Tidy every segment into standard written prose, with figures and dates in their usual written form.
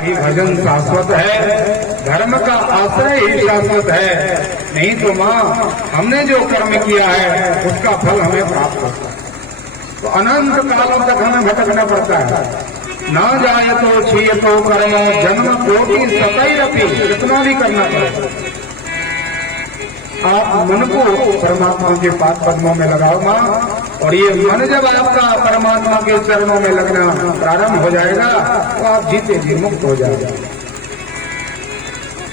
ही भजन शाश्वत है, धर्म का आश्रय ही शाश्वत है। नहीं तो माँ हमने जो कर्म किया है उसका फल हमें प्राप्त होता है, तो अनंत कालों तक हमें भटकना पड़ता है। ना जाए तो छीय तो कर्म जन्म कोटि सतई रखी, कितना भी करना पड़ेगा। आप मन को परमात्मा के पाद पद्मों में लगाओ माँ, और ये मन जब आपका परमात्मा के चरणों में लगना प्रारंभ हो जाएगा तो आप जीते जी मुक्त हो जाएगा।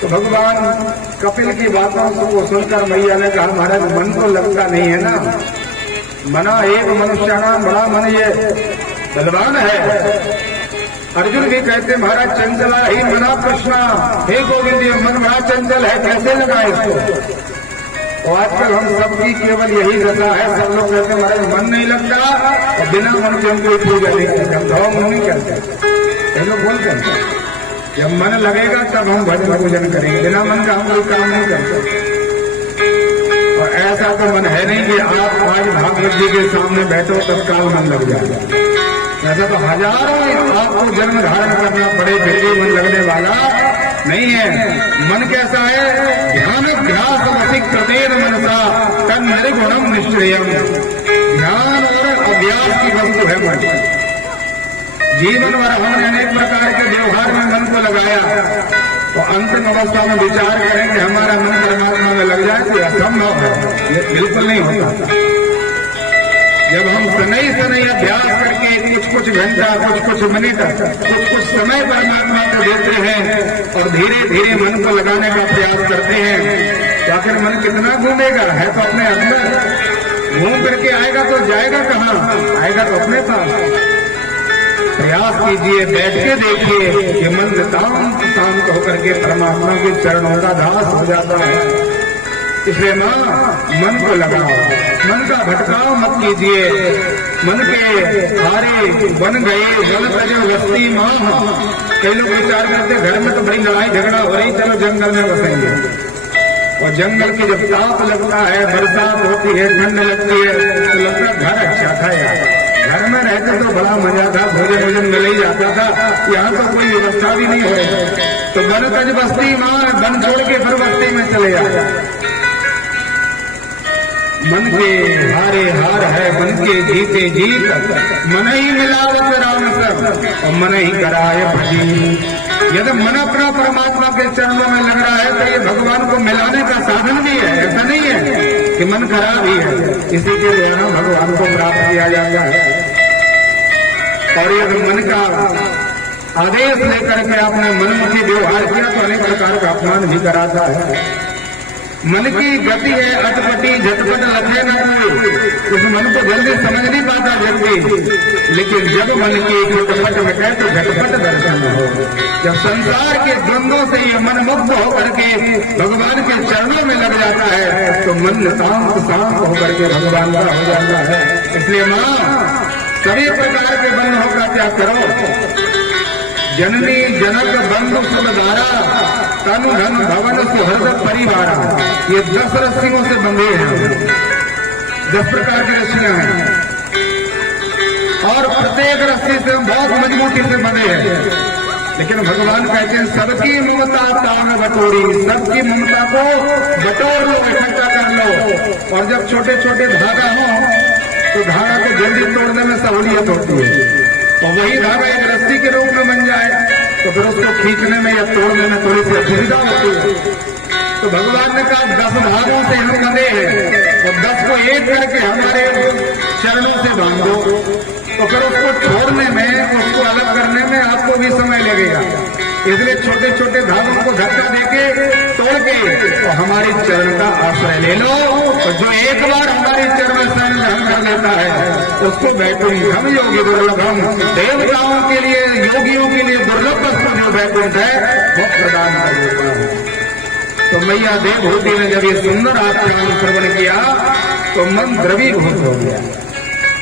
तो भगवान कपिल की बातों को सुनकर मैया ने कहा महाराज मन तो लगता नहीं है ना, मना एक मनुष्य नाम बड़ा मन ये बलवान है। अर्जुन भी कहते महाराज चंचला ही मना कृष्णा, हे गोविंद ये मन बड़ा चंचल है, कैसे लगाए इसको। तो आजकल हम सबकी केवल यही दशा है, सब लोग कहते हैं हमारे मन नहीं लगता और बिना मन के हम कोई पूजा नहीं करते, हम धर्म नहीं करते। हम लोग बोलते हैं जब मन लगेगा तब हम भजन पूजन करेंगे, बिना मन का हम कोई काम नहीं करते। और ऐसा तो मन है नहीं कि आप आज भागवत जी के सामने बैठो तत्काल मन लग जाए। ऐसा तो हजारों आपको जन्म धारण करना पड़े फिर भी मन लगने वाला नहीं है। मन कैसा है, ध्यान अभ्यास वसिक कृतेन मनसा तन निर्गुणम निश्चयम। ध्यान और अभ्यास की वस्तु है मन। जीवन भर हमने अनेक प्रकार के व्यवहार में मन को लगाया, तो अंतिम अवस्था में विचार करें कि हमारा मन परमात्मा में लग जाए तो असंभव है, ये बिल्कुल नहीं होता। जब हम शनै अभ्यास करके कुछ घंटा कुछ मिनट कुछ समय परमात्मा को देते हैं और धीरे धीरे मन को लगाने का प्रयास करते हैं, तो आखिर मन कितना घूमेगा, है तो अपने अंदर। घूम करके आएगा तो जाएगा कहाँ, आएगा तो अपने पास। प्रयास कीजिए, बैठ के देखिए कि मन शांत शांत होकर के परमात्मा के चरणों का दास हो जाता है। इसलिए माँ मन को लगाओ, मन का भटकाव मत कीजिए। मन के हारे बन गए गलत जो वस्ती माँ। कई लोग विचार करते घर में तो बड़ी लड़ाई झगड़ा हो रही, चलो जंगल में बसेंगे। और जंगल की जब ताप लगता है, बरसात होती है, ठंड लगती है, तो लगता है घर अच्छा था यार, घर में रहते तो बड़ा मजा था, भोजन मिल ही जाता था, यहाँ तो कोई व्यवस्था भी नहीं हो। तो वन तज बस्ती माँ, वन छोड़ के फिर बस्ती में चले जाता। मन के हारे हार है, मन के जीते जीत, मन ही मिलावत राम सब और मन ही कराए भजी। यदि मन अपना परमात्मा के चरणों में लग रहा है तो ये भगवान को मिलाने का साधन भी है, ऐसा नहीं है कि मन खराब ही है। इसी के द्वारा भगवान को प्राप्त किया जाता है। और यदि मन का आदेश लेकर के आपने मनमुखी व्यवहार किया तो अनेक प्रकार का अपमान भी कराता है। मन की गति है अटपटी, झटपट लगे न कोई, उस मन को जल्दी समझ नहीं पाता व्यक्ति। लेकिन जब मन की झटपट मिटे तो झटपट दर्शन हो। जब संसार के द्वंद्वों से ये मन मुक्त होकर के भगवान के चरणों में लग जाता है तो मन शांत शांत होकर के भगवान का हो जाता है। इसलिए माँ सभी प्रकार के बंधनों का त्याग करो। जननी जनक बंधु सुखदारा तनु धन भवन सुहृद परिवारा, ये 10 रस्सियों से बंधे हैं, 10 प्रकार की रस्सियां हैं और प्रत्येक रस्सी से बहुत मजबूती से बंधे हैं। लेकिन भगवान कहते हैं सबकी ममता तान बटोरी, सबकी ममता को बटोर लो, इकट्ठा कर लो। और जब छोटे छोटे धागा हो तो धागा को जल्दी तोड़ने में सहूलियत होती है, तो वही धागा एक रस्सी के रूप में बन जाए तो फिर उसको खींचने में या तोड़ने में थोड़ी सी असुविधा होती है। तो भगवान ने कहा 10 धागों से हम बंधे हैं और 10 को एक करके हमारे चरणों से बांधो, तो फिर उसको छोड़ने में, उसको अलग करने में आपको भी समय लगेगा। इसलिए छोटे छोटे धागों को धक्का देके तोड़ के तो हमारे चरण का आश्रय ले लो। तो जो एक बार हमारे चरण शरण ग्रहण कर लेता है उसको बैकुंठ हम योगी दुर्लभम, देवताओं के लिए योगियों के लिए दुर्लभ वस्तु जो बैकुंठ है वो प्रदान कर देता है। तो मैया देवहूति ने जब ये सुंदर आख्यान श्रवण किया तो मन द्रवीभूत हो गया।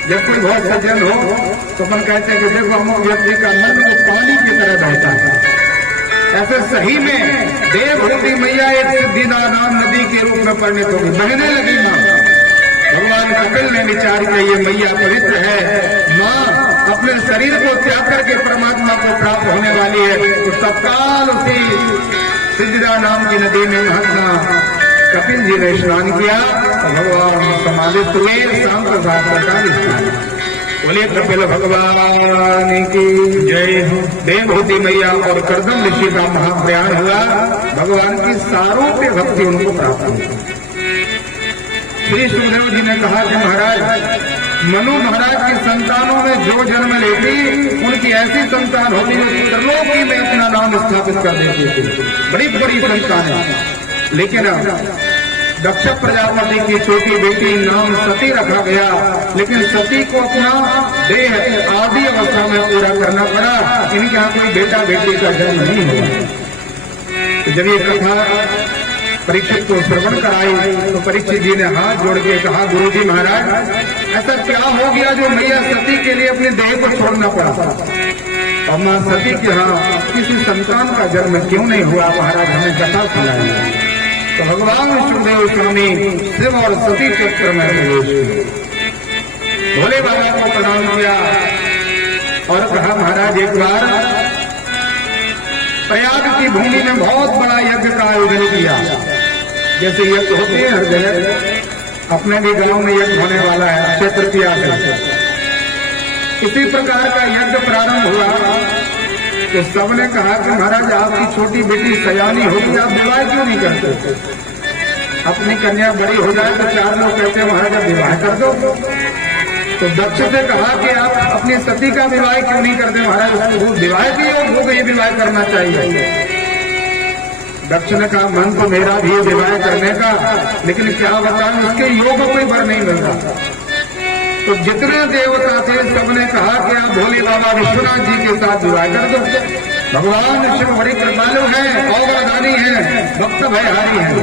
जब कोई बहुत सज्जन हो तो अपन कहते हैं कि देखो हम व्यक्ति का मन वो पानी की तरह बहता है। ऐसे सही में देवहूति मैया एक सिद्धिदान नदी के रूप में परिणित होगी, बहने लगी मां। भगवान कपिल ने विचार किया ये मैया पवित्र है, माँ अपने शरीर को त्याग करके परमात्मा को प्राप्त होने वाली है। तो तत्काल उसी सिद्धिदा नाम की नदी में महात्मा कपिल जी ने स्नान किया और भगवान समाधित हुए। शाम प्रसाद का स्नान। बोले कपिल भगवान की जय हो। देवभूति मैया और करदम ऋषि का महाप्रयाण हुआ। भगवान की सारूप्य भक्ति उनको प्राप्त हुई। श्री सुखदेव जी ने कहा कि महाराज मनु महाराज की संतानों में जो जन्म लेती उनकी ऐसी संतान होती जो त्रिलोकी में अपना नाम स्थापित कर देती थी। बड़ी बड़ी संतान है। लेकिन दक्ष प्रजापति की छोटी बेटी नाम सती रखा गया, लेकिन सती को अपना देह आदि अवस्था में पूरा करना पड़ा। इनके यहाँ कोई बेटा बेटी का जन्म नहीं हुआ। तो जब ये कथा परीक्षित को श्रवण कराई तो परीक्षित जी ने हाथ जोड़ के कहा, गुरु जी महाराज ऐसा क्या हो गया जो मैया सती के लिए अपने देह को छोड़ना पड़ा और मां सती के यहाँ किसी संतान का जन्म क्यों नहीं हुआ? महाराज हमें कथा सुनाई। तो भगवान विष्णुदेव स्वामी शिव और सती चक्र में प्रवेश किए, भोले बाबा को प्रणाम किया और कहा, महाराज एक बार प्रयाग की भूमि में बहुत बड़ा यज्ञ का आयोजन किया। जैसे यज्ञ होते हैं हर जगह, अपने भी गांव में यज्ञ होने वाला है अक्षय तृतीया से। इसी प्रकार का यज्ञ प्रारंभ हुआ तो सबने कहा कि महाराज आपकी छोटी बेटी सयानी होगी, आप विवाह क्यों नहीं करते? अपनी कन्या बड़ी हो जाए तो चार लोग कहते हैं महाराज आप विवाह कर दो। तो दक्ष से कहा कि आप अपनी सती का विवाह क्यों नहीं करते? महाराज वो विवाह की और वो ये विवाह करना चाहिए। दक्ष ने कहा मन तो मेरा भी विवाह करने का, लेकिन क्या बताऊं उसके योग कोई वर नहीं मिल रहा। तो जितने देवता थे सबने कहा कि आप भोले बाबा विश्वनाथ जी के साथ विवाह कर दो। भगवान शिव बड़ी कृपालु है, औगरदानी है, भक्त भयहारी है।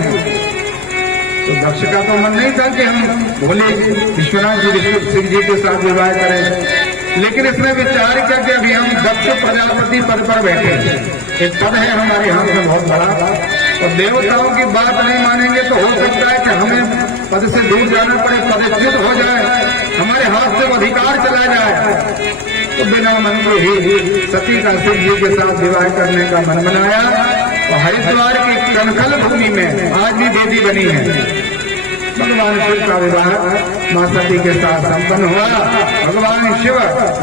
तो दक्ष का तो मन नहीं था कि हम भोले विश्वनाथ जी शिव जी के साथ विवाह करें, लेकिन इसने विचार किया कि अभी हम दक्ष प्रजापति पद पर बैठे हैं, एक पद है हमारे हाथ में बहुत बड़ा, और देवताओं की बात नहीं मानेंगे तो हो सकता है कि हमें पद से दूर जाना पड़े, पदच्युत हो जाए, हमारे हाथ से अधिकार चला जाए। तो बिना मन के ही सती का शिव जी के साथ विवाह करने का मन बनाया। तो हरिद्वार की कनखल भूमि में आज भी वेदी बनी है। भगवान शिव का विवाह मां सती के साथ संपन्न हुआ। भगवान शिव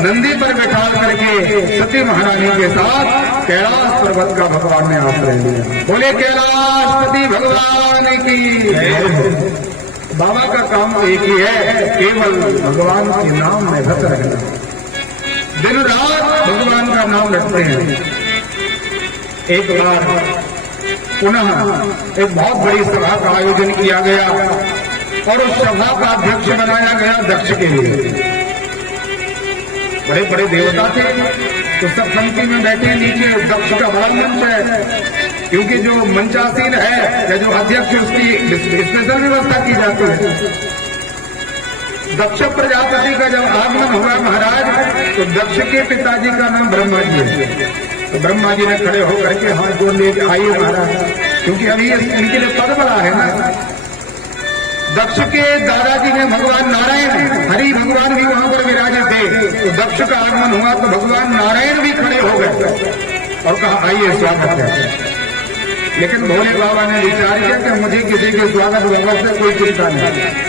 नंदी पर बैठा करके सती महारानी के साथ कैलाश पर्वत का भगवान ने आश्रय लिया। बोले कैलाशपति भगवान की। बाबा का काम तो एक ही है, केवल भगवान के नाम में रत रहना। दिन रात भगवान का नाम रखते हैं। एक बार पुनः एक बहुत बड़ी सभा का आयोजन किया गया और उस सभा का अध्यक्ष बनाया गया दक्ष के लिए। बड़े बड़े देवता थे तो सब पंक्ति में बैठे, नीचे दक्ष का बड़ा मंच है, क्योंकि जो मंचासीन है या जो अध्यक्ष उसकी स्पेशल व्यवस्था की जाती है। दक्ष प्रजापति का जब आगमन हुआ महाराज तो दक्ष के पिताजी का नाम ब्रह्मा जी है। तो ब्रह्मा जी ने खड़े होकर के हाथ जोड़ लेके आइए महाराज, क्योंकि अभी इनके लिए पद बड़ा है ना। दक्ष के दादाजी ने भगवान नारायण हरि भगवान भी वहां पर विराजे थे। तो दक्ष का आगमन हुआ तो भगवान नारायण भी खड़े हो गए और कहा आइए स्वागत है। लेकिन भोले बाबा ने विचार किया कि मुझे किसी के स्वागत वगैरह से कोई चिंता नहीं।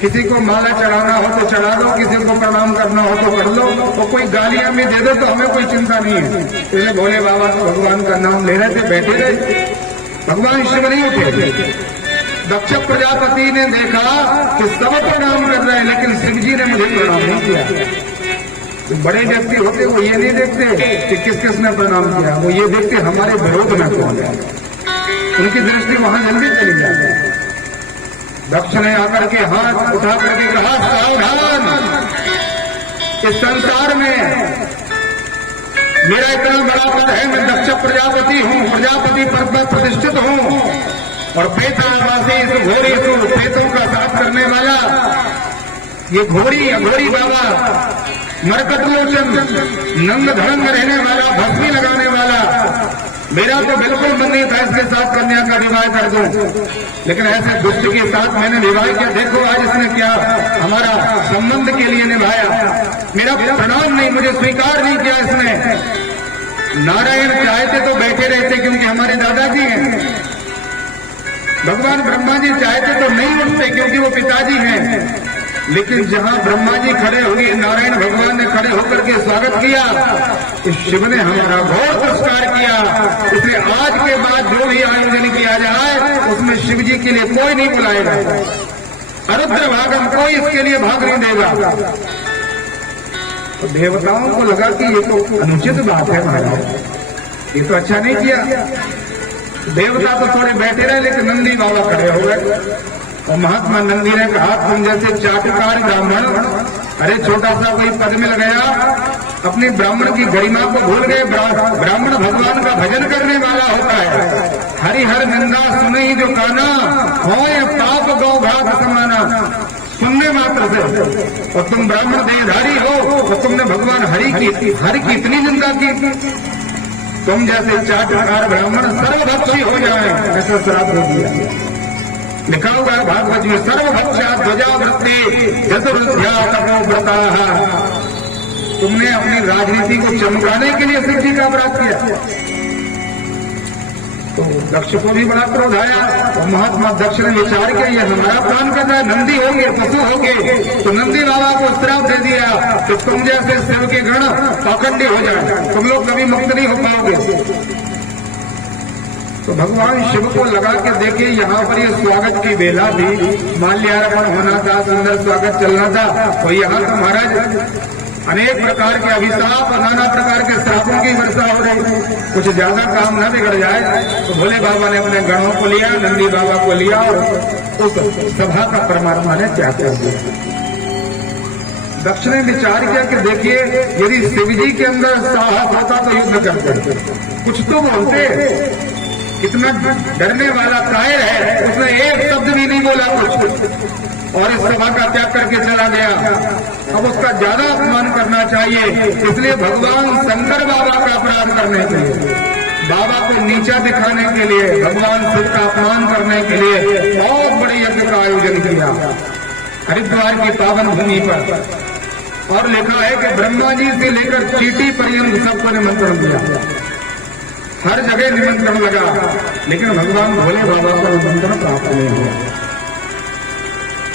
किसी को माला चढ़ाना हो तो चढ़ा दो, किसी को प्रणाम करना हो तो कर लो, और कोई गालियां भी दे दो तो हमें कोई चिंता नहीं है। इसलिए भोले बाबा तो भगवान का नाम ले रहे थे, बैठे रहे। भगवान शिव नहीं उठे। दक्ष प्रजापति ने देखा कि सब प्रणाम कर रहे हैं, लेकिन शिव जी ने मुझे प्रणाम नहीं किया। तो बड़े व्यक्ति होते वो ये नहीं देखते कि किस किस ने प्रणाम किया, वो ये देखते हमारे विरोध में कौन है। उनकी दृष्टि वहां जल्दी चली जाती है। दक्ष ने आकर के हाथ उठा करके कहा सावधान, इस संसार में मेरा इतना बड़ा पद है, मैं दक्ष प्रजापति हूँ, प्रजापति पद पर प्रतिष्ठित हूँ, और पेतवासी इस घोरी पेतों का साफ करने वाला ये घोरी बाबा मरकट लोचन नंग धड़ंग रहने वाला, भस्मी लगाने वाला, मेरा तो बिल्कुल मन नहीं था इसके साथ कन्या का विवाह कर दूं, लेकिन ऐसे दुष्ट के साथ मैंने विवाह किया। देखो आज इसने क्या हमारा संबंध के लिए निभाया, मेरा प्रणाम नहीं, मुझे स्वीकार नहीं किया इसने। नारायण चाहते तो बैठे रहते क्योंकि हमारे दादाजी हैं, भगवान ब्रह्मा जी चाहते तो नहीं उठते क्योंकि वो पिताजी हैं। लेकिन जहां ब्रह्मा जी खड़े हो गए, नारायण भगवान ने खड़े होकर के स्वागत किया, इस शिव ने हमारा बहुत पुरस्कार किया। इसलिए आज के बाद जो भी आयोजन किया जाए उसमें शिव जी के लिए कोई नहीं बुलाएगा, अरुद्र भागम कोई इसके लिए भाग नहीं देगा। तो देवताओं को लगा कि ये तो अनुचित बात है महाराज, ये तो अच्छा नहीं किया। देवता तो थोड़े बैठे रहे, लेकिन नंदी बाबा खड़े हो गए और महात्मा नंदी ने कहा तुम जैसे चाटुकार ब्राह्मण, अरे छोटा सा कोई पद मिल गया, अपनी ब्राह्मण की गरिमा को भूल गए। ब्राह्मण भगवान का भजन करने वाला होता है। हरिहर निंदा सुने ही जो काना हो, पाप गौ घात समाना, सुनने मात्र से। और तुम ब्राह्मण देहधारी हो और तुमने भगवान हरि की इतनी निंदा की। तुम जैसे चाटुकार ब्राह्मण सर्वभक्षी हो जाए, ऐसा श्राप हो दिया। लिखा हुआ है भागवत में, सर्वभक्षा ध्वजावृत्ति चतुर्ध्या तपोव्रता। तुमने अपनी राजनीति को चमकाने के लिए शिव जी का अपराध किया। तो दक्ष को भी बड़ा क्रोध आया और महात्मा दक्ष ने विचार किया ये हमारा प्राण कर रहा है, नंदी हो गए, पशु हो गए। तो नंदी बाबा को श्राप दे दिया कि तुम जैसे शिव के गण पाखंडी हो जाए, तुम लोग कभी मुक्त नहीं हो पाओगे। तो भगवान शिव को लगा के देखिए यहाँ पर ये स्वागत की बेला थी, माल्यार्पण होना था, सुंदर स्वागत चलना था, तो यहाँ तो महाराज अनेक प्रकार के अभिशाप, नाना प्रकार के श्रापों की वर्षा हो रही। कुछ ज्यादा काम न बिगड़ जाए तो भोले बाबा ने अपने गणों को लिया, नंदी बाबा को लिया और उस सभा का परमात्मा ने त्याग कर दिया। दक्ष ने विचार किया कि देखिए यदि शिव जी के अंदर साहस होता तो युद्ध करते, कुछ तो बोलते। कितना डरने वाला कायर है, उसने एक शब्द भी नहीं बोला कुछ और इस सभा का त्याग करके चला गया। अब उसका ज्यादा अपमान करना चाहिए, इसलिए भगवान शंकर बाबा का अपमान करने के लिए, बाबा को नीचा दिखाने के लिए, भगवान शिव का अपमान करने के लिए बहुत बड़ी यज्ञ का आयोजन किया हरिद्वार की पावन भूमि पर। और लिखा है कि ब्रह्मा जी से लेकर चीटी पर्यंत सबको निमंत्रण दिया, हर जगह निमंत्रण लगा, लेकिन भगवान भोले बाबा को निमंत्रण प्राप्त नहीं हुआ।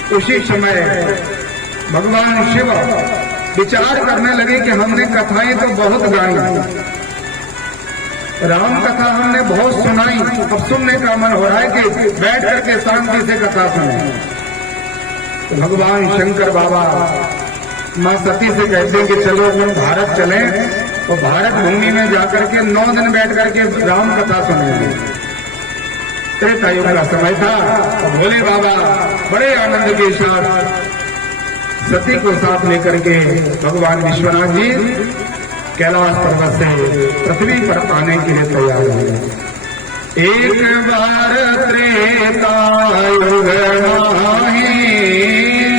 उसी समय भगवान शिव विचार करने लगे कि हमने कथाएं तो बहुत गाई, राम कथा हमने बहुत सुनाई, अब सुनने का मन हो रहा है कि बैठ करके शांति से कथा सुने। तो भगवान शंकर बाबा मां सती से कहते हैं कि चलो हम भारत चलें, तो भारत भूमि में जाकर के 9 दिन बैठ करके राम कथा सुनेंगे। त्रेता युग का समय था, तो भोले बाबा बड़े आनंद के साथ सती को साथ लेकर के भगवान विश्वनाथ जी कैलाश पर्वत से पृथ्वी पर आने के लिए तैयार हुए। एक बार त्रेता युग माही,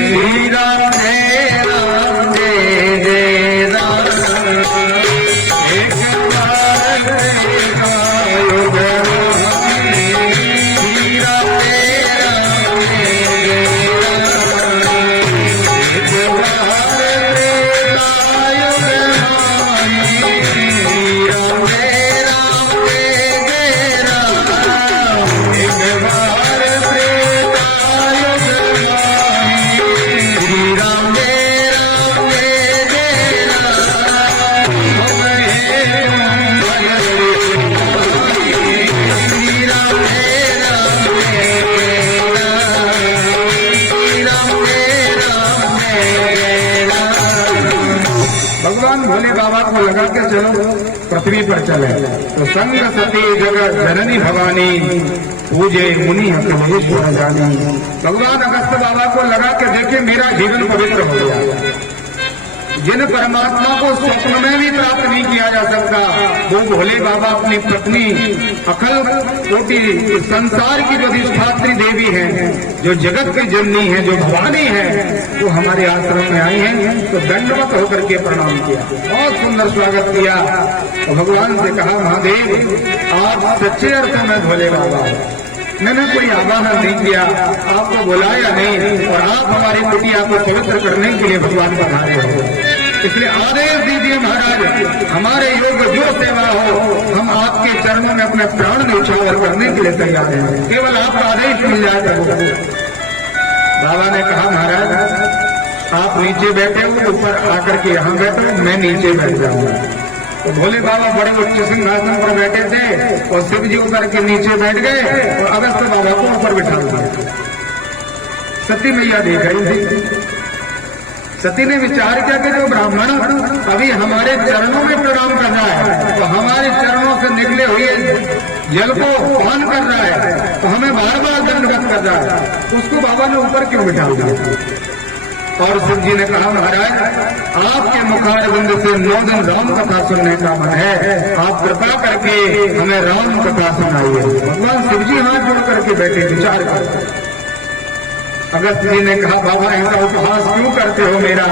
श्री राम जय राम जय जय राम। एक बार त्रेता युग माही, श्री राम जय राम जय जय राम। एक बार त्रेता युग माही, श्री राम जय राम जय जय राम। एक बार त्रेता युग माही, श्री राम जय राम जय जय राम। श्री राम जय राम जय जय राम। श्री राम जय राम जय जय राम। भगवान भोले बाबा को लगा के चलो पृथ्वी पर चले, तो संग सती जगत जननी भवानी, पूजे मुनि अखिलेश्वर जानी। भगवान अगस्त बाबा को लगा के देखे मेरा जीवन पवित्र हो गया, जिन परमात्मा को स्वप्न में भी प्राप्त नहीं किया जा सकता, वो भोले बाबा अपनी पत्नी अखल कोटि संसार की जो अधिष्ठात्री देवी है, जो जगत की जननी है, जो भवानी है, वो हमारे आश्रम में आई है। तो दंडवत होकर के प्रणाम किया, बहुत सुंदर स्वागत किया और भगवान से कहा, महादेव आप सच्चे अर्थों में भोले बाबा, मैंने कोई आवाहन नहीं किया, आपको बुलाया नहीं और आप हमारी कुटिया को पवित्र करने के लिए भगवान पधारे हो, इसलिए आदेश दीजिए महाराज, हमारे योग्य जो सेवा हो हम आपके चरणों में अपने प्राण न्यौछावर करने के लिए तैयार हैं, केवल आपका आदेश मिल जाए प्रभु। बाबा ने कहा, महाराज आप नीचे बैठे हो, ऊपर आकर के यहाँ बैठो, मैं नीचे बैठ जाऊंगा। तो भोले बाबा बड़े उच्च सिंहासन पर बैठे थे और शिव जी उतर के नीचे बैठ गए और अगस्त बाबा को ऊपर बिठा दिया। सती मैया देख रही थी। सती ने विचार किया कि जो ब्राह्मण अभी हमारे चरणों में प्रणाम कर रहा है, तो हमारे चरणों से निकले हुए जल को पान कर रहा है, तो हमें बार बार दंडवत कर रहा है, तो उसको बाबा ने ऊपर क्यों बिठा दिया। और शिव जी ने कहा, महाराज आपके मुखारविंद से 9 दिन राम कथा सुनने का मन है, आप कृपा करके हमें राम कथा सुनाइए। भगवान शिव जी हाथ जोड़ करके बैठे, विचार कर। अगस्त जी ने कहा, बाबा ऐसा उपहास क्यों करते हो मेरा?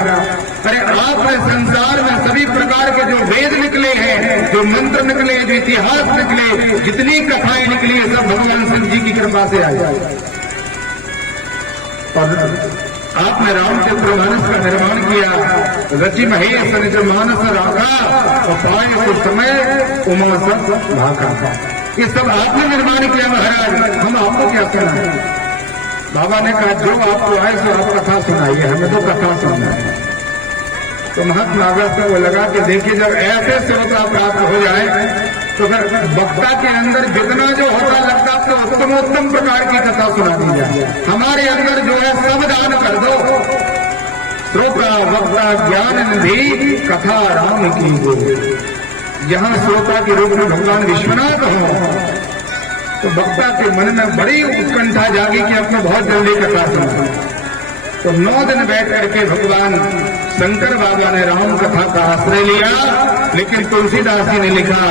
अरे आपने संसार में सभी प्रकार के जो वेद निकले हैं, जो मंत्र निकले, जो इतिहास निकले, जितनी कथाएं निकली है, सब भगवान शिव जी की कृपा से आई। और आपने रामचंद्र मानस का निर्माण किया, रचि महेश निज मानस राखा और पाए उस समय उमा सब भाका। ये सब आपने निर्माण किया महाराज, हम आपको क्या सुनाएं? बाबा ने कहा, जो आपको आए सो आप कथा सुनाइए, हमें तो कथा सुनना है। तो महात्मा अगस्त को लगा कि देखिए, जब ऐसे श्रोता प्राप्त हो जाए तो फिर वक्ता के अंदर जितना जो होता लगता तो उत्तमोत्तम प्रकार की कथा सुना दी जाए। हमारे अंदर जो है सब दान कर दो। श्रोता वक्ता ज्ञान निधि कथा राम की हो। जहाँ श्रोता के रूप में भगवान विश्वनाथ हो, तो वक्ता के मन में बड़ी उत्कंठा जागी कि आपको बहुत जल्दी कथा सुना। तो 9 दिन बैठ करके भगवान शंकर बाबा ने राम कथा का आश्रय लिया, लेकिन तुलसीदास जी ने लिखा,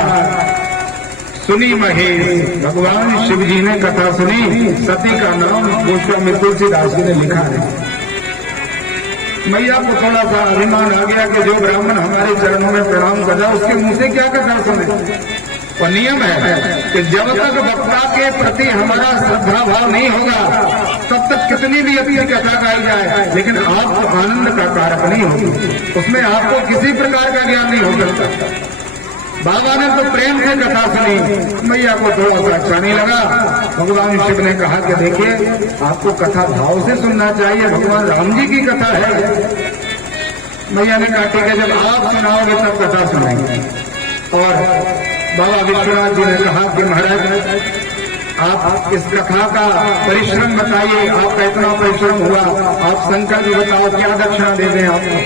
सुनी महेश, भगवान शिव जी ने कथा सुनी, सती का नाम गोस्वामी तुलसीदास जी ने लिखा है। मैया को थोड़ा सा अभिमान आ गया कि जो ब्राह्मण हमारे चरणों में प्रणाम कर रहा है उसके मुंह से क्या कथा सुने। और नियम है कि जब तक वक्ता के प्रति हमारा श्रद्धा भाव नहीं होगा, तब तक कितनी भी अच्छी कथा गाई जाए, लेकिन आपको आनंद का कारक नहीं होगी, उसमें आपको किसी प्रकार का ज्ञान नहीं हो सकता। बाबा ने तो प्रेम से कथा सुनी, मैया को थोड़ा सा अच्छा नहीं लगा। भगवान शिव ने कहा कि देखिए, आपको कथा भाव से सुनना चाहिए, भगवान राम जी की कथा है। मैया ने कहा, ठीक है, जब आप सुनाओगे तब कथा सुनाएंगे। और बाबा विश्वनाथ जी ने कहा कि महाराज आप इस कथा का परिश्रम बताइए, आपका इतना परिश्रम हुआ, आप शंकर जी बताओ क्या दक्षिणा दे दें आपको।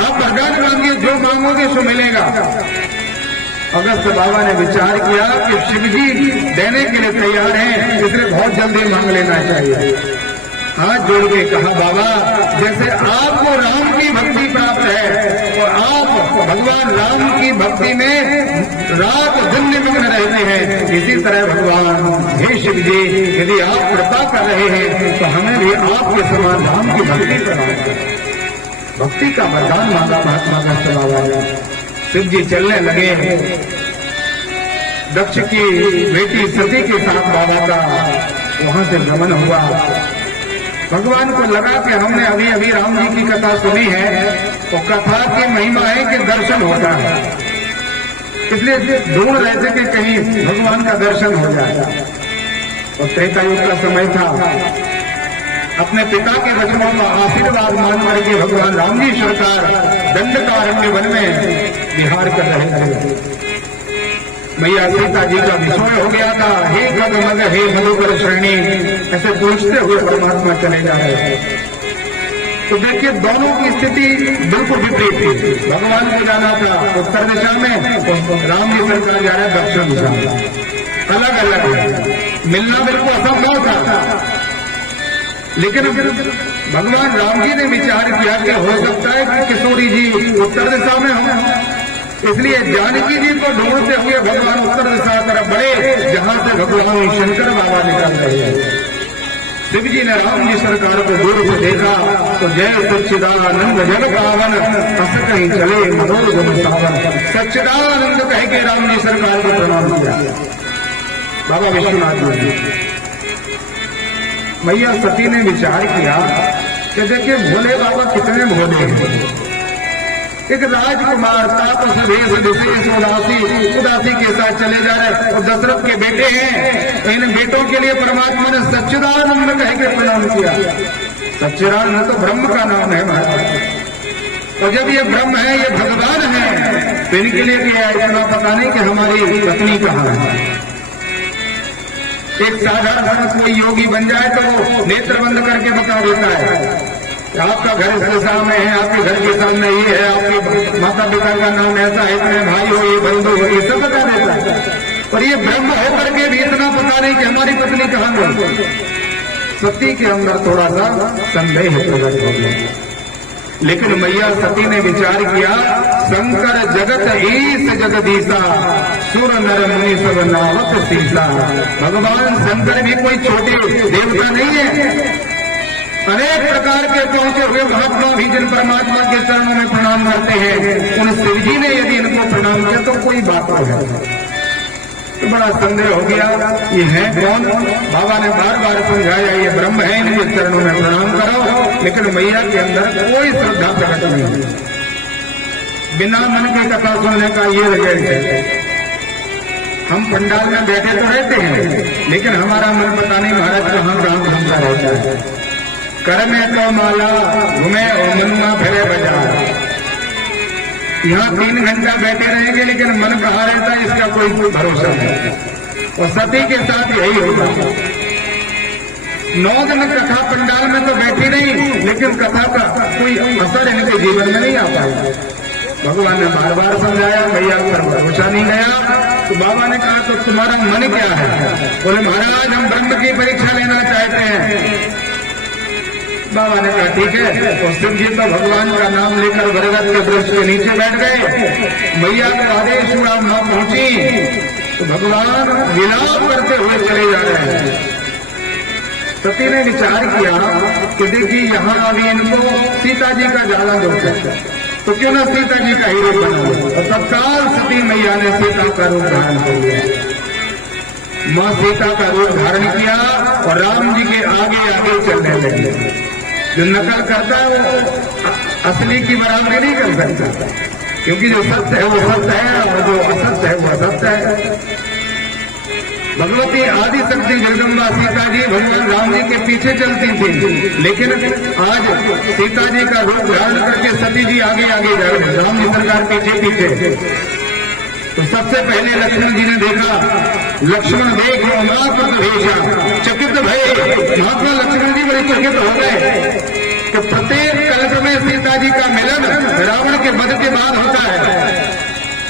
आप वरदान मांगिए, जो मांगोगे सो मिलेगा। अगस्त बाबा ने विचार किया कि शिव जी देने के लिए तैयार हैं, इसलिए बहुत जल्दी मांग लेना चाहिए। हाथ जोड़ के कहा, बाबा जैसे आपको राम की भक्ति प्राप्त है और आप भगवान राम की भक्ति में रात दिन निमग्न रहते हैं, इसी तरह भगवान हे शिव जी, यदि आप कृपा कर रहे हैं तो हमें भी आपके समान राम की भक्ति प्रदान करें। भक्ति का वरदान मांगा महात्मा अगस्त बाबा ने। शिव जी चलने लगे। दक्ष की बेटी सती के साथ बाबा का वहां से गमन हुआ। भगवान को लगा कि हमने अभी अभी राम जी की कथा सुनी है, तो कथा की महिमा है कि दर्शन होता है, इसलिए ढूंढ रहे थे कि कहीं भगवान का दर्शन हो जाए। और त्रेता युग का समय था। अपने पिता के वचनों का आशीर्वाद मान करके भगवान राम जी सरकार दंडकारण्य वन में विहार कर रहे थे। मैया सीता जी का विषय हो गया था, हे गग मग हे मधुकर श्रेणी, ऐसे पूछते हुए परमात्मा चले जा रहे थे। तो देखिए, दोनों की स्थिति बिल्कुल विपरीत थी। भगवान को जाना था उत्तर दिशा में, तो राम जी सरकार जा रहे दक्षिण दिशा में। अलग अलग है, मिलना बिल्कुल असंभव था। लेकिन भगवान राम जी ने विचार किया कि हो सकता है कि किशोरी जी उत्तर दिशा में हो, इसलिए जानकी जी को ढूंढते हुए भगवान उत्तर दिशा तरफ बढ़े, जहां से भगवान शंकर बाबा निकल रहे हैं। शिव जी ने राम जी सरकार को दूर से देखा तो जय सच्चिदानंद जग पावन हंस कहीं चले मनोरम सावन, सच्चिदानंद कह के राम जी सरकार को प्रणाम किया। बाबा विश्वनाथ जी, मैया सती ने विचार किया कि देखिए भोले बाबा कितने भोले हैं। एक राजकुमार तापस वेश विशेष उदासी के साथ चले जा रहे और दशरथ के बेटे हैं, इन बेटों के लिए परमात्मा ने सच्चिदानंद कह के प्रणाम किया। सच्चिदानंद तो ब्रह्म का नाम है महाराज, और जब ये ब्रह्म है, ये भगवान है, तो इनके लिए भी इतना पता नहीं कि हमारी पत्नी कहाँ है। एक साधारण कोई योगी बन जाए तो वो नेत्र बंद करके बता देता है आपका घर इस दिशा में है, आपके घर के सामने ये है, आपके माता पिता का नाम ऐसा है, इतने भाई हो, ये बंधु हो, ये सब बता देता है। और ये ब्रह्म होकर के भी इतना पता नहीं कि हमारी पत्नी कहाँ गई। सती के अंदर थोड़ा सा संदेह प्रकट हो गया, लेकिन मैया सती ने विचार किया शंकर जगत ईश जगदीशा सुर नर मुनि सब नावत सीसा। भगवान शंकर भी कोई छोटे देवता नहीं है, अनेक प्रकार के पहुंचे हुए महात्मा भी जिन परमात्मा के चरणों में प्रणाम करते हैं, उन शिव जी ने यदि इनको प्रणाम किया तो कोई बात है। तो बड़ा संदेह हो गया, ये है कौन? बाबा ने बार बार समझाया ये ब्रह्म है, इनके चरणों में प्रणाम करो, लेकिन मैया के अंदर कोई श्रद्धा प्रकट नहीं। बिना मन की कथा सुनने का ये रिजल्ट है। हम पंडाल में बैठे तो रहते हैं, लेकिन हमारा मन पता नहीं महाराज कहाँ राम घूमता रहता है। कर में तो माला घूमे और मुन्ना फिरे बाजार। यहाँ 3 घंटा बैठे रहेंगे, लेकिन मन कहाँ रहता है इसका कोई भरोसा नहीं। और सती के साथ यही होगा। 9 दिन कथा पंडाल में तो बैठी नहीं, लेकिन कथा का कोई असर इनके जीवन में नहीं आ पाया। भगवान ने बार बार समझाया, मैया पर भरोसा नहीं गया। तो बाबा ने कहा तो तुम्हारा मन क्या है? बोले महाराज हम ब्रह्म की परीक्षा लेना चाहते हैं। बाबा ने कहा ठीक है। तो शिव जी तो भगवान का नाम लेकर बरगद के वृक्ष के नीचे बैठ गए। मैया का आदेश हुआ मां पहुंची तो भगवान विलाप करते हुए चले जा रहे हैं। सती ने विचार किया कि देखिए यहाँ अभी इनको सीता जी का ज्यादा दुख है, तो क्यों ना सीता जी का ही रूप बना। और तत्काल सती मैया ने सीता का रूप धारण कर लिया। मां सीता का रूप धारण किया और राम जी के आगे आगे चलने लगी। जो नकल करता है वो असली की बराबरी नहीं कर सकता, क्योंकि जो सत्य है वो सत्य है और जो असत्य है वो असत्य है। भगवती आदि शक्ति जगदम्बा सीता जी भगवान राम जी के पीछे चलती थी, लेकिन आज सीता जी का रूप धारण करके सती जी आगे आगे जा रहे हैं, राम जी सरकार पीछे पीछे। तो सबसे पहले लक्ष्मण जी ने देखा, लक्ष्मण देखो अमाकृत भेषा चकित भय। महात्मा लक्ष्मण जी बड़े चकित हो गए कि प्रत्येक कल्प में सीता जी का मिलन रावण के वध के बाद होता है,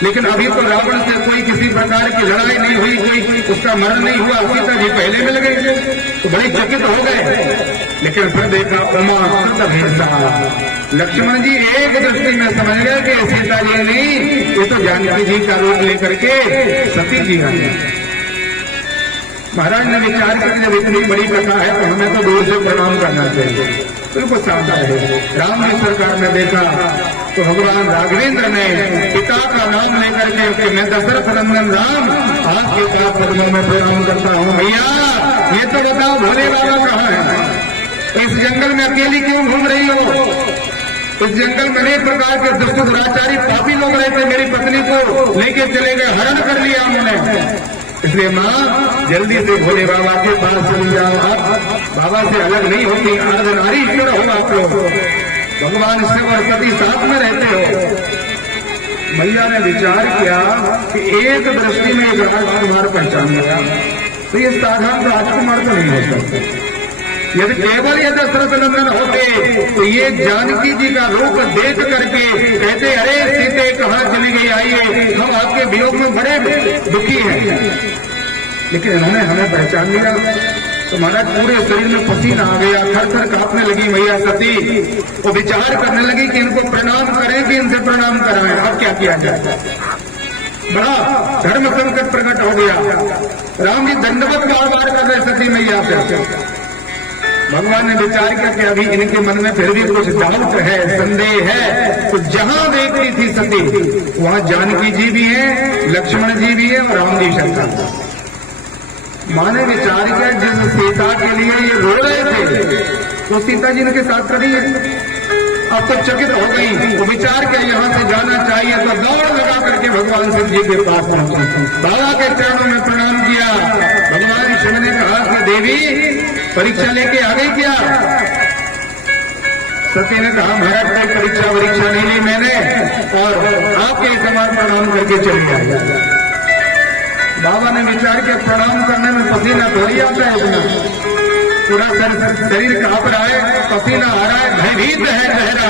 लेकिन अभी तो रावण से कोई किसी प्रकार की लड़ाई नहीं हुई, कोई उसका मरण नहीं हुआ, सीता जी पहले मिल गई। तो बड़े चकित हो गए, लेकिन फिर देखा उमाकृत भेषा। लक्ष्मण जी एक दृष्टि में समझ गए कि सीता जी नहीं, ये तो जानकी जी का रूप लेकर के सती जी आई। महाराज ने विचार किया जब इतनी बड़ी कथा है तो हमें तो दूर से प्रणाम करना चाहिए, बिल्कुल सामने है। राम जी सरकार ने देखा तो भगवान राघवेंद्र ने पिता का नाम लेकर के मैं दशरथ नंदन राम आपके साथ पद्मों में प्रणाम करता हूँ। भैया ये तो बताओ भोले बाबा कहाँ है? इस जंगल में अकेली क्यों घूम रही हो? इस जंगल में अनेक प्रकार के दुष्ट दुराचारी पापी लोग रहते, मेरी पत्नी को लेके चले गए, हरण कर लिया उन्होंने। इसलिए माँ जल्दी से भोले बाबा के पास चली जाओ। आप बाबा से अलग नहीं होती, अर्धनारीश्वर हो आप लोग, भगवान शिव और सती साथ में रहते हो। मैया ने विचार किया कि एक दृष्टि में एक राजकुमार पहचान गया, तो ये साधारण राजकुमार तो नहीं हो सकता। यदि केवल ये दशरथ नंदन होते तो ये जानकी जी का रूप देख करके कहते अरे सीते कहाँ चली गई, आइए हम आपके वियोग में बड़े दुखी हैं। लेकिन इन्होंने हमें पहचान लिया, तो महाराज पूरे शरीर में पसीना आ गया, थर थर कांपने लगी मैया सती। वो विचार करने लगी कि इनको प्रणाम करें कि इनसे प्रणाम कराएं, अब क्या किया जाए। बड़ा धर्म संकट प्रकट हो गया। राम जी दंडवत बार कर रहे सती मैया से। भगवान ने विचार किया कि अभी इनके मन में फिर भी कुछ डाउट है, संदेह है। तो जहां देखती थी सती वहां जानकी जी भी है, लक्ष्मण जी भी है और राम जी शंकर। माँ ने विचार किया जिस सीता के लिए ये रो रहे थे तो सीता जी ने के साथ करी है। अब तो चकित हो गई, वो विचार किया यहाँ से जाना चाहिए। तो दौड़ लगा करके भगवान शिव जी के पास पहुंची, बाबा के चरणों में प्रणाम किया। भगवान शिव ने कहा कि देवी परीक्षा लेके आ गई क्या? सती ने कहा महाराज कोई परीक्षा नहीं ली मैंने, और आपके समान प्रणाम करके चली आई। बाबा ने विचार किया प्रणाम करने में पसीना थोड़ी आता है, इतना पूरा शरीर कांप रहा है, पसीना आ रहा है, भयभीत है गहरा।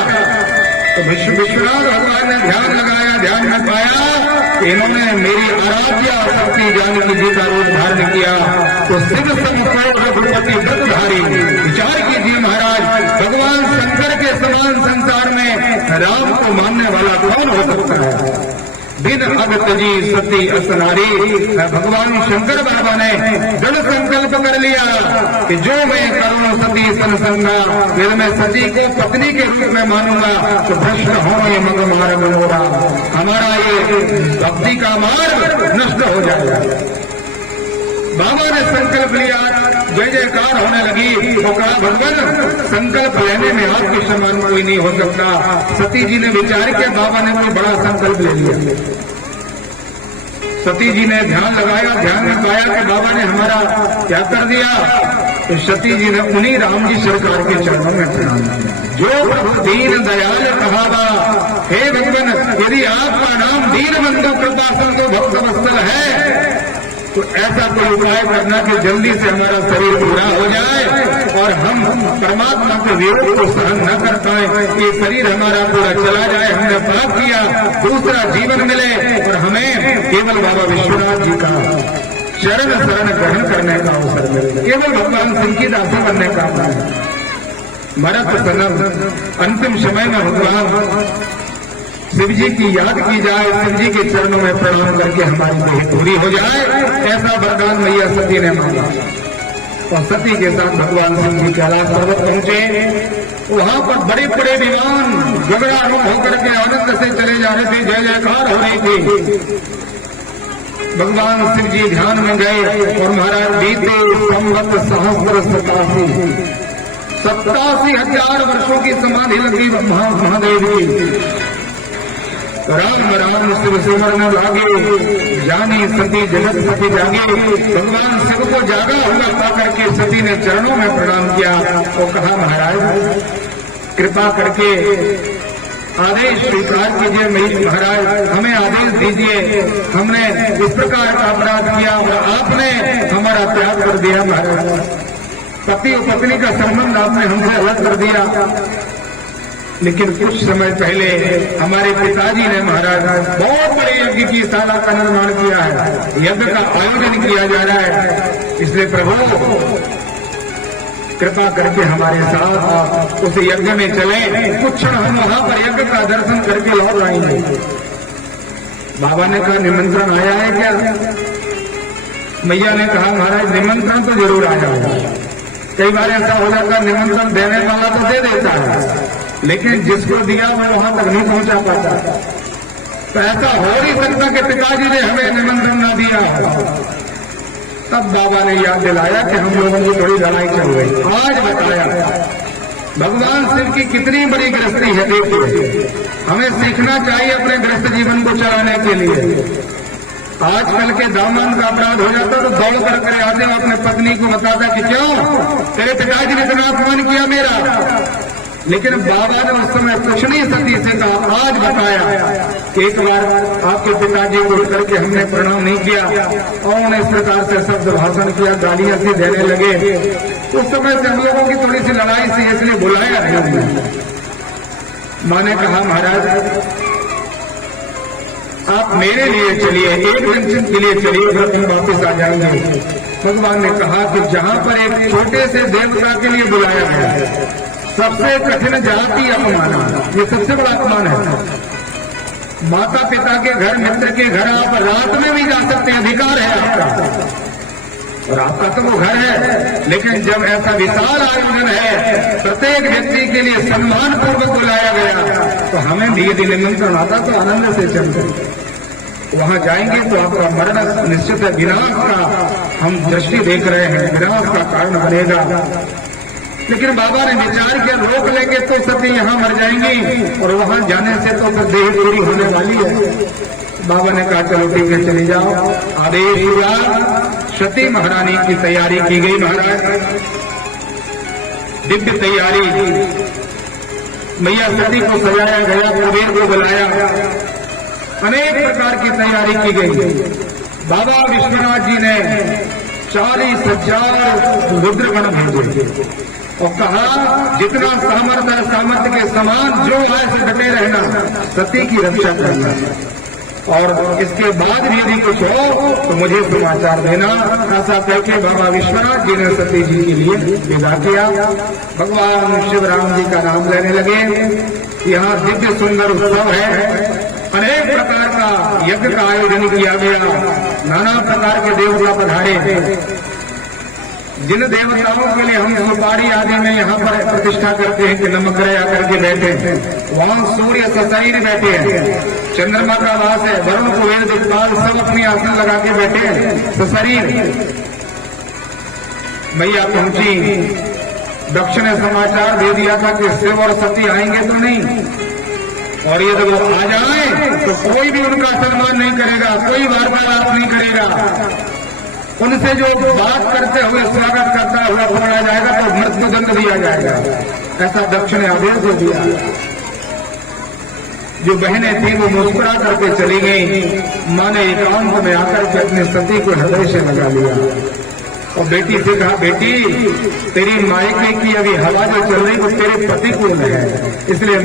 तो विश्वनाथ भगवान ने ध्यान लगाया, ध्यान में पाया कि इन्होंने मेरी आराध्या शक्ति जानकी जी का रूप धारण किया। तो शिव समूह रघुपति व्रतधारी। विचार कीजिए महाराज, भगवान शंकर के समान संसार में राम को मानने वाला कौन हो सकता है? दिन अगत जी सती असनारी। भगवान शंकर बाबा ने दृढ़ संकल्प कर लिया कि जो मैं करूँ सती संसंगा, फिर मैं सती को पत्नी के रूप में मानूंगा तो भ्रष्ट होने मग मार मनोरा, हमारा ये भक्ति का मार्ग नष्ट हो जाएगा। बाबा ने संकल्प लिया, जय जयकार होने लगी। वो कहा भगवान संकल्प लेने में आपके समान कोई नहीं हो सकता। सती जी ने विचार किया, बाबा ने कोई बड़ा संकल्प ले लिया। सती जी ने ध्यान लगाया, ध्यान में पाया कि बाबा ने हमारा क्या कर दिया। तो सती जी ने उन्हीं राम जी सरकार के चरणों में प्रणाम किया। जो प्रभु दीन दयाल कहावा, हे भगवान यदि आपका नाम दीन बंधु कृपासन को भक्त वत्सल है तो ऐसा कोई उपाय करना कि जल्दी से हमारा शरीर पूरा हो जाए और हम परमात्मा के विरोध को सहन न कर पाए, ये शरीर हमारा पूरा चला जाए, हमने पाप किया, दूसरा जीवन मिले और हमें केवल बाबा विश्वनाथ जी का शरण ग्रहण करने का अवसर मिले, केवल भगवान सिंह की दासी बनने का अवसर। भरत सनम अंतिम समय में भगवान शिव जी की याद की जाए, शिव जी के चरणों में प्रणाम करके हमारी देह पूरी हो जाए, ऐसा वरदान मैया सती ने मांगा। और सती के साथ भगवान शिव जी कैलाश पर्वत पहुंचे। वहां पर बड़े बड़े विमान गगनारूढ़ होकर के आनंद से चले जा रहे थे, जय जयकार हो रही थी। भगवान शिव जी ध्यान में गए और महाराज बीते संवत सहस्त्र 87,000 वर्षों की समाधि लगी महादेव की। राम राम शिव सिमरन लागे, जानी सती जगत सती जागे। भगवान शिव को जागा हुआ पा करके सती ने चरणों में प्रणाम किया और कहा महाराज कृपा करके आदेश स्वीकार कीजिए, मेरी महाराज हमें आदेश दीजिए, हमने इस प्रकार का अपराध किया और आपने हमारा त्याग कर दिया। महाराज पति और पत्नी का संबंध आपने हमसे अलग कर दिया। लेकिन कुछ समय पहले हमारे पिताजी ने महाराज बहुत बड़े यज्ञ की शाला का निर्माण किया है, यज्ञ का आयोजन किया जा रहा है, इसलिए प्रभु कृपा करके हमारे साथ उस यज्ञ में चले, कुछ क्षण हम वहां पर यज्ञ का दर्शन करके लौट आएंगे। बाबा ने कहा निमंत्रण आया है क्या? मैया ने कहा महाराज निमंत्रण तो जरूर आया है। कई बार ऐसा हो जाता है निमंत्रण देने वाला तो दे देता है, लेकिन जिसको दिया वो वहां तक नहीं पहुंचा पाता। तो ऐसा हो नहीं सकता कि पिताजी ने हमें निमंत्रण न दिया। तब बाबा ने याद दिलाया कि हम लोगों की थोड़ी लड़ाई चल रही। आज बताया भगवान शिव की कितनी बड़ी गृहस्थी है। देखिए हमें सीखना चाहिए अपने गृहस्थ जीवन को चलाने के लिए। आजकल के दामन का अपराध हो जाता तो दौड़ कर आते हैं, अपने पत्नी को बताता कि क्यों तेरे पिताजी ने इतना अपमान किया मेरा। लेकिन बाबा ने उस समय कुछ नहीं सती से कहा। आज बताया कि एक बार आपके पिताजी को उठ करके हमने प्रणाम नहीं किया और उन्हें इस प्रकार से शब्द भाषण किया, गालियां सी देने लगे। उस समय से हम लोगों की थोड़ी सी लड़ाई सी, इसलिए बुलाया नहीं। माँ ने कहा महाराज आप मेरे लिए चलिए, एक दिन के लिए चलिए, फिर हम वापस आ जाएंगे। भगवान ने कहा कि जहां पर एक छोटे से देवता के लिए बुलाया गया है, सबसे कठिन जाति अपमाना, ये सबसे बड़ा अपमान है। माता पिता के घर, मित्र के घर आप रात में भी जा सकते हैं, अधिकार है आपका, और आपका तो वो घर है। लेकिन जब ऐसा विशाल आयोजन है, प्रत्येक व्यक्ति के लिए सम्मान पूर्वक बुलाया गया, तो हमें भी यदि निमंत्रण आता तो आनंद से चलते। वहां जाएंगे तो आपका मरण निश्चित है, विनाश का हम दृष्टि देख रहे हैं, विनाश का कारण बनेगा। लेकिन बाबा ने विचार किया, रोक लेंगे तो सती यहां मर जाएंगी, और वहां जाने से तो फिर देह पूरी होने वाली है। बाबा ने कहा चलो ठीक है, चली जाओ। आदेश हुआ, सती महारानी की तैयारी की गई। महाराज दिव्य तैयारी, मैया सती को सजाया गया, कुबेर को बुलाया, अनेक प्रकार की तैयारी की गई। बाबा विश्वनाथ जी ने 40,000 रुद्रगण भेजे और कहा जितना सामर्थ्य के समान जो है से डटे रहना, सती की रक्षा करना, और इसके बाद भी यदि कुछ हो तो मुझे समाचार देना। ऐसा कहकर बाबा विश्वनाथ जी ने सती जी के लिए विदा किया। भगवान शिवराम जी का नाम लेने लगे। यहाँ दिव्य सुंदर उत्सव है, अनेक प्रकार का यज्ञ का आयोजन किया गया, नाना प्रकार के देवता पधारे। जिन देवताओं के लिए हम सुपारी आदि में यहाँ पर प्रतिष्ठा करते हैं कि नमग्रह आकर के बैठे हैं, वहां सूर्य सशरीर बैठे हैं, चंद्रमा का वास है, वरुण कुबेर दिक्पाल सब अपनी आसन लगा के बैठे हैं सशरीर। मैया पहुंची, दक्ष ने समाचार दे दिया था कि शिव और सती आएंगे तो नहीं, और ये जब आ जाए तो कोई भी उनका सम्मान नहीं करेगा, कोई वार्तालाप नहीं करेगा, उनसे जो बात करते हुए स्वागत करता हुआ पकड़ा जाएगा तो मृत्युदंड दिया जाएगा। ऐसा दक्ष ने आदेश दे दिया। जो बहनें थी वो मुस्कुरा करके चली गई। मां ने एकांत में आकर के अपने सती को हृदय से लगा लिया और बेटी से कहा, बेटी तेरी मायके की अभी हवा जो चल रही वो तेरे प्रतिकूल में है, इसलिए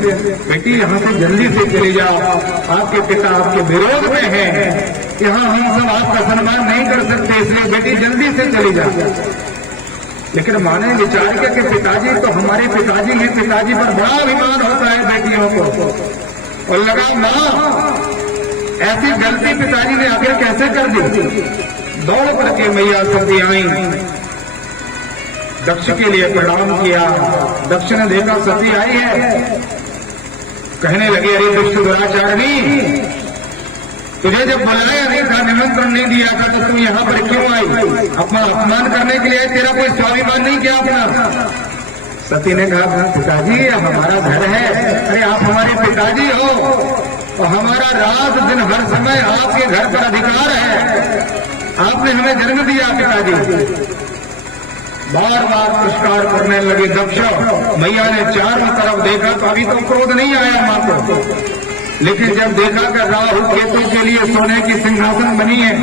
बेटी यहाँ से जल्दी से चली जाओ, आपके पिता आपके विरोध में हैं, यहाँ हम सब आपका सम्मान नहीं कर सकते, इसलिए बेटी जल्दी से चली जाओ। लेकिन मां ने विचार किया कि पिताजी तो हमारे पिताजी हैं, पिताजी पर बड़ा अभिमान होता है बेटियों को, और लगा मां ऐसी गलती पिताजी ने आखिर कैसे कर दी। दौड़ करके मैया सती आई, दक्ष के लिए प्रणाम किया। दक्ष ने देखा सती आई है, कहने लगे, अरे दुष्ट दुराचारणी, तुझे जब बुलाया नहीं था, निमंत्रण नहीं दिया था, तो तू यहाँ पर क्यों आई? अपना अपमान करने के लिए? तेरा कोई स्वाभिमान नहीं किया अपना? सती ने कहा, पिताजी हमारा घर है, अरे आप हमारे पिताजी हो और हमारा रात दिन हर समय आपके घर पर अधिकार है, आपने हमें जन्म दिया पिताजी। बार बार पुरस्कार करने लगे दक्ष। मैया ने चारों तरफ देखा तो अभी तो क्रोध नहीं आया मां को, लेकिन जब देखा कि राहु केतु के लिए सोने की सिंहासन बनी है,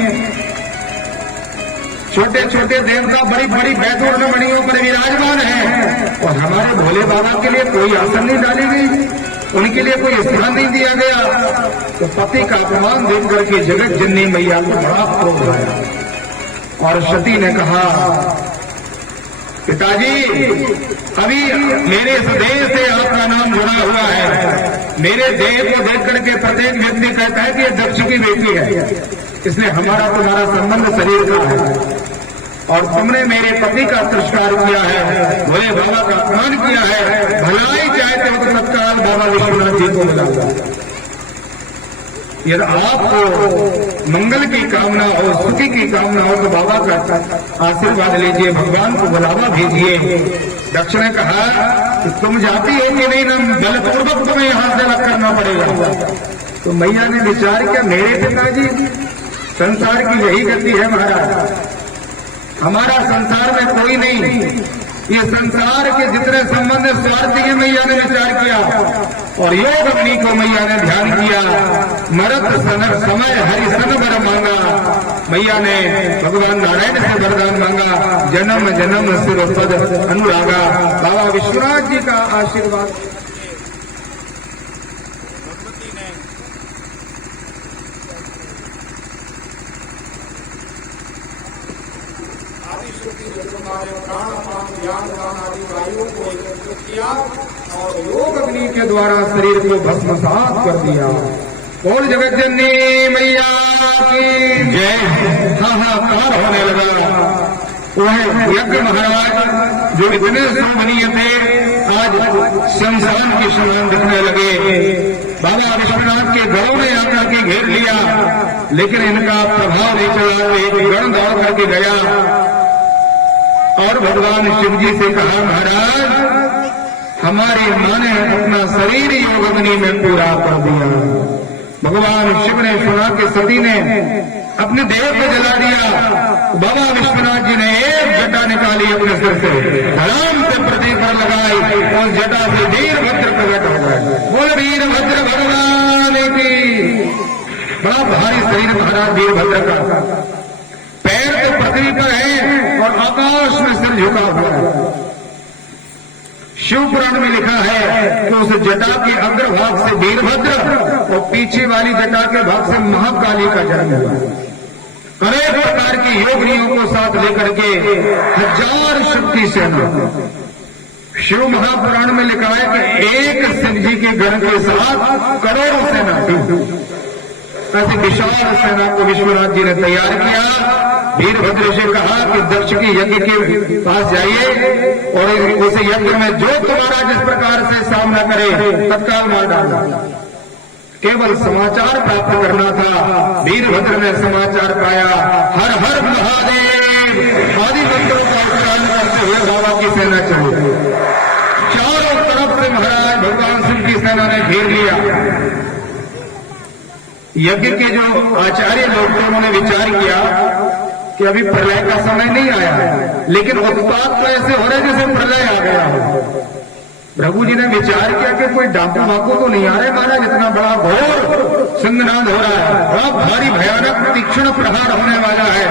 छोटे छोटे देवता बड़ी बड़ी बैतूर्ण मणियों पर विराजमान है, और हमारे भोले बाबा के लिए कोई आसन नहीं डाली गई, उनके लिए कोई स्थान नहीं दिया गया, तो पति का अपमान देख करके जगत जननी मैया को बड़ा क्रोध आया। और सती ने कहा, पिताजी अभी मेरे इस देह से आपका नाम जुड़ा हुआ है, मेरे देह को देख करके प्रत्येक व्यक्ति कहता है कि ये दक्ष की बेटी है, इसलिए हमारा तुम्हारा संबंध शरीर का है, और तुमने मेरे पति का तिरस्कार किया है, भोले बाबा का अपमान किया है, भलाई चाहते हो तो तत्काल बाबा विश्वनाथ जी को बुलाओ। यदि आपको मंगल की कामना हो, सुखी की कामना हो, तो बाबा का आशीर्वाद लीजिए, भगवान को बुलावा भेजिए। दक्ष ने कहा कि तुम जाती हो कि नहीं, ना बलपूर्वक तुम्हें यहां से अलग करना पड़ेगा। तो मैया ने विचार किया, मेरे पिताजी, संसार की यही गति है महाराज, हमारा संसार में कोई नहीं, ये संसार के जितने संबंध स्वार्थी है, मैया ने विचार किया, और योग अग्नि को मैया ने ध्यान किया। मरत समय हरि सन वर मांगा, मैया ने भगवान नारायण से वरदान मांगा, जन्म जन्म सिर पद अनुरागा। बाबा विश्वनाथ जी का आशीर्वाद और योग अग्नि के द्वारा शरीर को भस्मसात कर दिया। बोल जगत जननी मैया की जय। हाहाकार होने लगा। वह यज्ञ महाराज जो इतने सम्मानीय थे आज शमशान के समान दिखने लगे। बाबा विश्वनाथ के गढ़ों ने आकर के घेर लिया, लेकिन इनका प्रभाव नहीं चला। एक गण दौड़ करके गया और भगवान शिव जी से कहा, महाराज हमारी मां ने अपना शरीर योग अग्नि में पूरा कर दिया। भगवान शिव ने सुना कि सती ने अपने देह को जला दिया। बाबा विश्वनाथ जी ने एक जटा निकाली अपने सिर से, धड़ाम से पृथ्वी पर लगाई और जटा से वीरभद्र प्रकट हो गए। बोल वीरभद्र भगवान की। बड़ा भारी शरीर महाराज वीरभद्र का, पैर तो पृथ्वी पर है और आकाश में सिर झुका हुआ है। शिव पुराण में लिखा है कि उस जटा के अग्रभाग से वीरभद्र और पीछे वाली जटा के भाग से महाकाली का जन्म हुआ। अनेक प्रकार की योगियों को साथ लेकर के 1000 शक्ति सेना। शिव महापुराण में लिखा है कि एक शिव जी के गण के साथ करोड़ों सेना थी। ऐसी विशाल सेना को विश्वनाथ जी ने तैयार किया। वीरभद्र से कहा कि दक्ष के यज्ञ के पास जाइए और उस यज्ञ में जो तुम्हारा जिस प्रकार से सामना करे तत्काल मार डालना। केवल समाचार प्राप्त करना था। वीरभद्र ने समाचार पाया। हर हर महादेव आदि मंत्रों का उच्चारण करते हुए बाबा की सेना चली। चारों तरफ से महाराज भगवान शिव की सेना ने घेर लिया। यज्ञ के जो आचार्य लोग थे उन्होंने विचार किया कि अभी प्रलय का समय नहीं आया है, लेकिन उत्पात तो ऐसे हो रहे जैसे प्रलय आ गया हो। प्रभु जी ने विचार किया कि कोई डाकू वाकू तो नहीं आ रहे महाराज, इतना बड़ा घोर सिंहनाद हो रहा है, बड़ा भारी भयानक तीक्ष्ण प्रहार होने वाला है।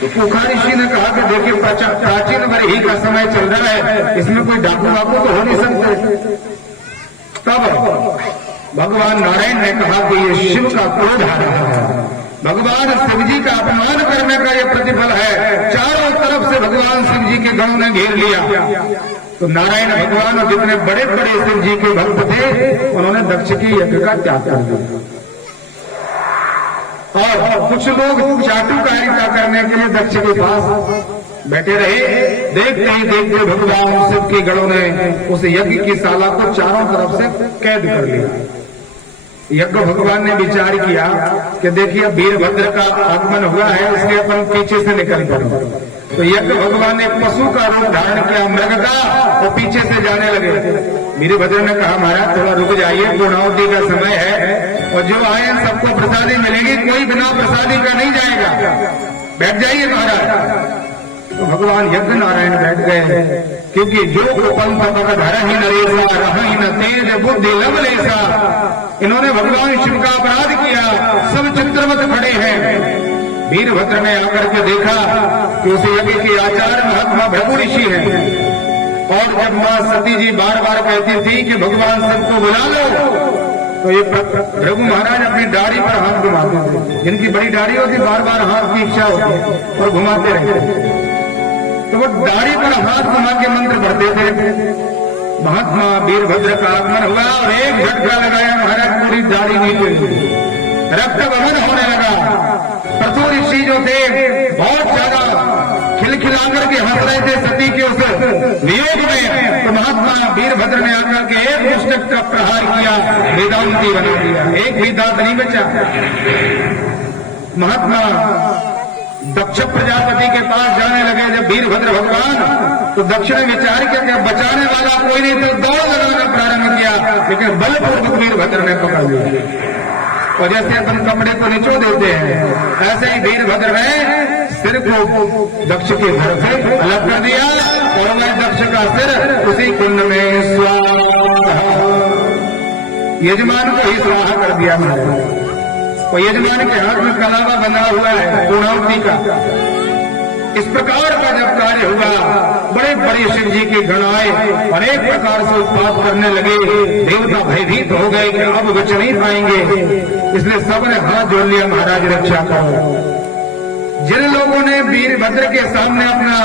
तो कुखा ऋषि ने कहा कि देखिए प्राचीन वर्ही का समय चल रहा है, इसमें कोई डाकू वाकू तो हो नहीं सकते। तब भगवान नारायण ने कहा कि ये शिव का क्रोध आ रहा है, भगवान शिव जी का अपमान करने का ये प्रतिफल है। चारों तरफ से भगवान शिव जी के गणों ने घेर लिया। तो नारायण भगवान और जितने बड़े बड़े शिव जी के भक्त थे उन्होंने दक्ष की यज्ञ का त्याग कर दिया। और कुछ लोग चाटुकारिता करने के लिए दक्ष के पास बैठे रहे। देखते ही देखते भगवान शिव के गणों ने उस यज्ञ की शाला को चारों तरफ से कैद कर लिया। यज्ञ भगवान ने विचार किया कि देखिए वीरभद्र का आगमन हुआ है, इसलिए अपन पीछे से निकल पड़े। तो यज्ञ भगवान ने पशु का रूप धारण किया, मृग का, और पीछे से जाने लगे। वीरभद्र ने कहा महाराज थोड़ा रुक जाइए, पूर्णाहुति का समय है और जो आए सबको प्रसादी मिलेगी, कोई बिना प्रसादी का नहीं जाएगा, बैठ जाइए महाराज। तो भगवान यज्ञ नारायण बैठ गए, क्योंकि जो पंथ पग धर ही नरेसा रही न तेज बुद्धि लवलेसा। इन्होंने भगवान शिव का अपराध किया, सब चित्रवत खड़े हैं। वीरभद्र ने आकर के देखा कि उस यज्ञ के आचार्य महात्मा भृगु ऋषि हैं। और जब मां सती जी बार बार कहती थी कि भगवान शिव को बुला लो, तो ये भृगु महाराज अपनी दाढ़ी पर हाथ घुमाते थे। जिनकी बड़ी दाढ़ी होती बार बार हाथ की इच्छा होती और घुमाते रहते, तो वो दाढ़ी पर हाथ घुमा के मंत्र पढ़ते थे। महात्मा वीरभद्र का आगमन हुआ और एक झटका लगाया, महाराज पूरी दाढ़ी नीचे, रक्त वहन होने लगा। प्रसू ऋषि जो थे बहुत ज्यादा खिलखिला करके हंस रहे थे सती के उस वियोग में। तो महात्मा वीरभद्र ने आकर के एक मुष्टक का प्रहार किया, वेदांती बना दिया, एक भी दांत नहीं बचा। महात्मा दक्ष प्रजापति के पास जाने लगे जब वीरभद्र भगवान, तो दक्ष ने विचार किया कि बचाने वाला कोई नहीं, तो दौड़ लगाना प्रारंभ किया, लेकिन बलपूर्वक वीरभद्र ने पकड़ लिया। और जैसे अपन कपड़े को निचो देते हैं, ऐसे ही वीरभद्र ने सिर को दक्ष के घर से अलग कर दिया और वह दक्ष का सिर उसी कुंड में स्वाहा, यजमान को ही स्वाहा कर दिया। और यजमान के हाथ में कलावा बना हुआ है पूर्णाहुति का। इस प्रकार का जब कार्य हुआ, बड़े बड़े शिव जी के गण आए, अनेक प्रकार से उत्पात करने लगे। देवता भयभीत हो गए कि अब बच नहीं पाएंगे, इसलिए सबने हाथ जोड़ लिया, महाराज रक्षा करो। जिन लोगों ने वीरभद्र के सामने अपना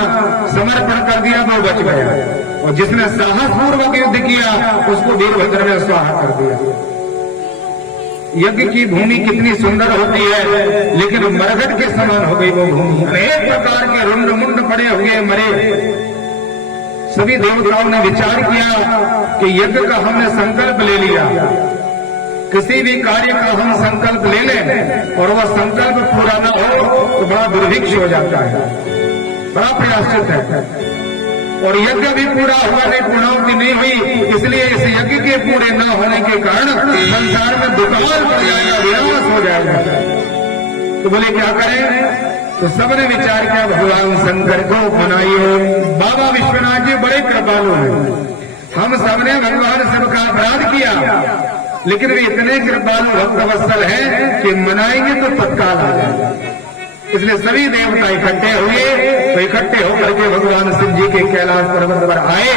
समर्पण कर दिया वो बच गया, और जिसने साहसपूर्वक युद्ध किया उसको वीरभद्र ने स्वाहा कर दिया। यज्ञ की भूमि कितनी सुंदर होती है, लेकिन मरघट के समान हो गई वो भूमि। अनेक प्रकार के रुंड मुंड पड़े हुए मरे। सभी देवताओं ने विचार किया कि यज्ञ का हमने संकल्प ले लिया, किसी भी कार्य का हम संकल्प ले लें और वह संकल्प पूरा न हो तो बड़ा दुर्भिक्ष हो जाता है, बड़ा प्रयाश्चित है। और यज्ञ भी पूरा हुआ नहीं, पूर्णाहुति नहीं हुई, इसलिए इस यज्ञ के पूरे न होने के कारण संसार में दुकान पड़ जाएगा, विनाश हो जाएगा। तो बोले क्या करें? तो सबने विचार किया भगवान शंकर को मनाइए। बाबा विश्वनाथ जी बड़े कृपालु हैं, हम सबने भगवान सबका अपराध किया, लेकिन वे इतने कृपालु भक्तवत्सल हैं कि मनाएंगे तो तत्काल आ जाएगा। इसलिए सभी देवता इकट्ठे हुए, तो इकट्ठे होकर के भगवान शिव जी के कैलाश पर्वत पर आए।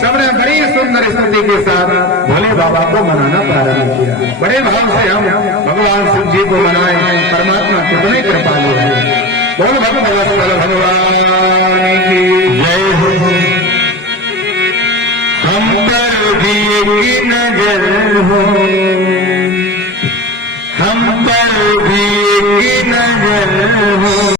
सबने बड़ी सुंदर स्तुति के साथ भोले बाबा को मनाना प्रारंभ किया। बड़े भाव से हम भगवान शिव जी को मनाए, परमात्मा कितने कृपालु है। बोल भक्तवत्सल भगवान की जय हो। हम पर भी की नजर हो, हम पर भी की नजर हो।